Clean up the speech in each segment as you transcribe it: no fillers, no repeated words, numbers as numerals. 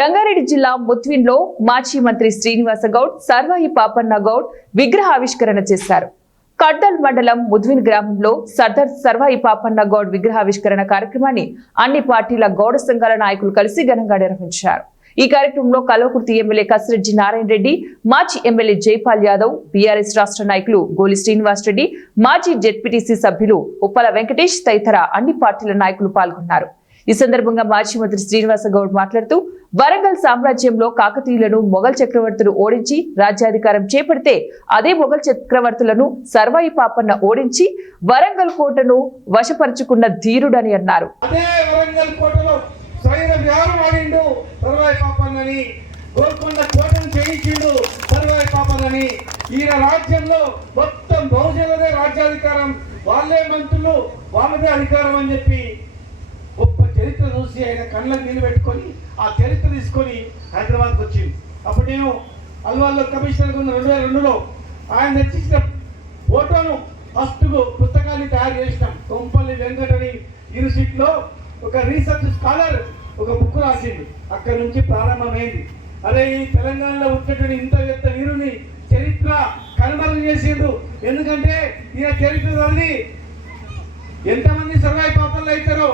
రంగారెడ్డి జిల్లా ముత్విన్లో మాజీ మంత్రి శ్రీనివాస గౌడ్, సర్వాయి పాపన్న గౌడ్ విగ్రహావిష్కరణ చేశారు. కడ్డల్ మండలం ముద్విన్ గ్రామంలో సర్దార్ సర్వాయి పాపన్న గౌడ్ విగ్రహావిష్కరణ కార్యక్రమాన్ని అన్ని పార్టీల గౌడ సంఘాల నాయకులు కలిసి ఘనంగా నిర్వహించారు. ఈ కార్యక్రమంలో కల్వకుర్తి ఎమ్మెల్యే కసిరెడ్డి నారాయణ రెడ్డి, మాజీ ఎమ్మెల్యే జైపాల్ యాదవ్, బీఆర్ఎస్ రాష్ట్ర నాయకులు గోలి శ్రీనివాస్ రెడ్డి, మాజీ జెడ్పీటీసీ సభ్యులు ఉప్పల వెంకటేష్ తదితర అన్ని పార్టీల నాయకులు పాల్గొన్నారు. ఈ సందర్భంగా మాజీ మంత్రి శ్రీనివాస గౌడ్ మాట్లాడుతూ, వరంగల్ సామ్రాజ్యంలో కాకతీయులను మొఘల్ చక్రవర్తులు ఓడించి రాజ్యాధికారం చేపడితే అదే మొఘల్ చక్రవర్తులను సర్వాయి పాపన్న ఓడించి వరంగల్ కోటను వశపరుచుకున్న ధీరుడని అన్నారు. ఈయన రాజ్యంలో మొత్తం బహుజనులదే రాజ్యాధికారం, వాళ్ళే మంత్రులు, వాళ్ళదే అధికారం అని చెప్పి గొప్ప చరిత్ర చూసి ఆయన కళ్ళకు నీళ్ళు పెట్టుకొని ఆ చరిత్ర తీసుకొని హైదరాబాద్కి వచ్చింది. అప్పుడు నేను అల్వాల్లో కమిషనర్ 2002లో ఆయన తెచ్చిన ఫోటోను ఫస్ట్ పుస్తకాన్ని తయారు చేసినాం. కొంపల్లి వెంకటని యూనివర్సిటీలో ఒక రీసెర్చ్ స్కాలర్ ఒక బుక్ రాసింది. అక్కడి నుంచి ప్రారంభమైంది. అరే, ఈ తెలంగాణలో ఉన్నటువంటి ఇంత పెద్ద వీరుని చరిత్ర కనుమరుగు చేసిండ్రు. ఎందుకంటే ఈయన చరిత్ర చదివి ఎంతమంది సర్వాయి పాపలు అవుతారో,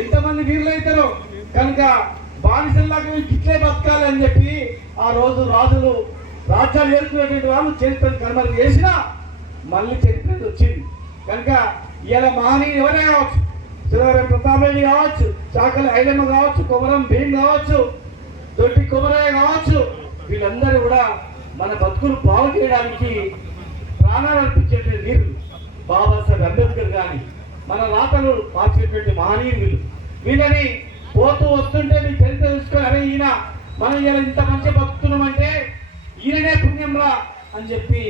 ఎంతమంది వీరులు అవుతారో, కనుక బానిసల్లాగా ఇట్లే బతకాలని చెప్పి ఆ రోజు రాజులు రాజ్యాలు ఏలుకునేటువంటి వాళ్ళు చరిత్రను కనుమరుగు చేసినా మళ్ళీ చరిత్ర వచ్చింది. కనుక ఇలా మహనీయులు ఎవరే కావచ్చు, సురవరం ప్రతాప్ రెడ్డి కావచ్చు, చాకలి ఐలమ్మ కావచ్చు, కొమరం భీమ్ కావచ్చు, దొడ్డి కొమరయ్య కావచ్చు, వీళ్ళందరూ కూడా మన బతుకులు బాగు చేయడానికి ప్రాణాలు అర్పించేటువంటి వీరులు. బాబాసాహెబ్ అంబేద్కర్ కానీ మన రాతలు మార్చేటువంటి మహనీయులు. వీళ్ళని పోతూ వస్తుంటే మీ చరిత్ర తెలుసుకొని, అరే ఈయన మనం ఇలా ఇంత మంచి బతుకుతున్నామంటే ఈయననే పుణ్యంరా అని చెప్పి